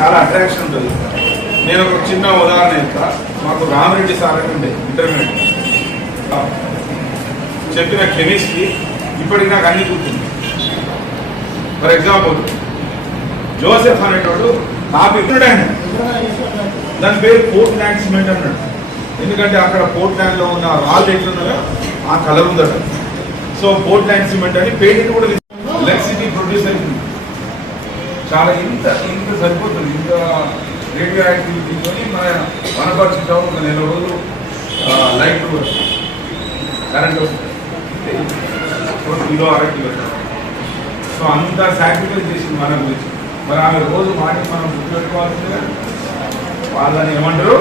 చాలా అట్రాక్షన్ ఉంటుంది. నేను ఒక చిన్న ఉదాహరణ ఇస్తా మాకు రామరెడ్డి సార్ అని ఉండే ఇంటర్మీడియట్. చెప్పిన కెమిస్ట్రీ ఇప్పటికి నాకు అన్ని గుర్తుంది. ఫర్ ఎగ్జాంపుల్ జోసెఫ్ అనేటోడు కాపీ ఆయన దాని పేరు పోర్ట్ ల్యాండ్ సిమెంట్ అన్నాడు. ఎందుకంటే అక్కడ పోర్ట్ ల్యాండ్లో ఉన్న ఉన్న రాళ్ళు ఎట్లున్నాయో ఆ కలర్ ఉందట. సో పోర్ట్ ల్యాండ్ సిమెంట్ అని పేటెంట్ కూడా ఎలక్ట్రిసిటీ ప్రొడ్యూస్ అవుతుంది చాలా ఇంత ఇంత సరిపోతుంది ఇంత రేడియో యాక్టివిటీతోని మన వనపరిచిన ఒక నెల రోజులు లైట్ కరెంట్ వస్తుంది. కిలో అర కిలో సో అంత సాక్రిఫైస్ చేసింది మన గురించి. మరి ఆమె రోజు మాటి మనం గుర్తుపెట్టుకోవాల్సిందిగా వాళ్ళని ఏమంటారు?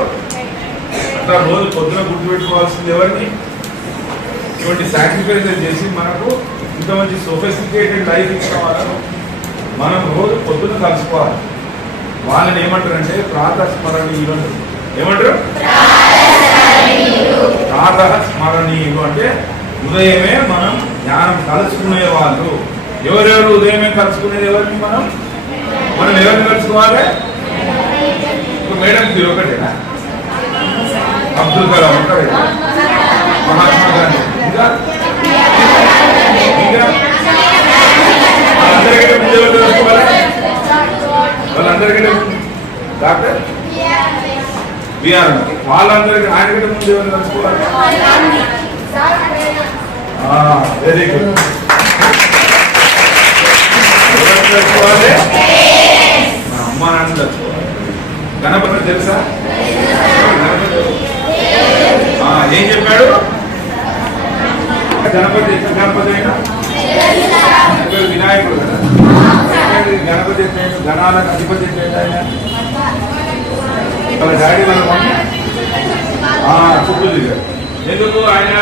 అట్లా రోజు పొద్దున గుర్తుపెట్టుకోవాల్సింది ఎవరిని? ఇటువంటి సాక్రిఫైసెస్ చేసి మనకు ఇంత మంచి సొఫిస్టికేటెడ్ లైఫ్ ఇచ్చిన వాళ్ళను మనం రోజు పొద్దున కలుసుకోవాలి. వాళ్ళని ఏమంటారంటే ప్రాతస్మరణీయులు ఏమంటారు? ప్రాతः స్మరణీయులు అంటే ఉదయమే మనం జ్ఞానం కలుసుకునే వాళ్ళు. ఎవరెవరు ఉదయమే కలుసుకునేది ఎవరిని మనం? మనం ఎవరిని కలుసుకోవాలి? మేడం ఇది ఒకటేనా? అబ్దుల్ కలాం ఒకటే మహాత్మా గాంధీ. ఇంకా వాళ్ళందరికంటే ముందు ఎవరు కలుసుకోవాలి వాళ్ళందరికంటే ముందు డాక్టర్? బిఆర్ వాళ్ళందరికీ ఆయన కంటే ముందు ఎవరు కలుసుకోవాలి వెరీ గుడ్. ఎవరు మా అమ్మ నాన్న కలుసుకోవాలి గణపతి తెలుసా? ఏం చెప్పాడు? గణపతి ఎక్కడ గణపతి అయినా? వినాయకుడు కదా. గణపతి గణాలకు అధిపతి ఆయన? వాళ్ళ డాడీ వాళ్ళ మమ్మీ? చుట్టూ దిగాడు ఎందుకు ఆయన?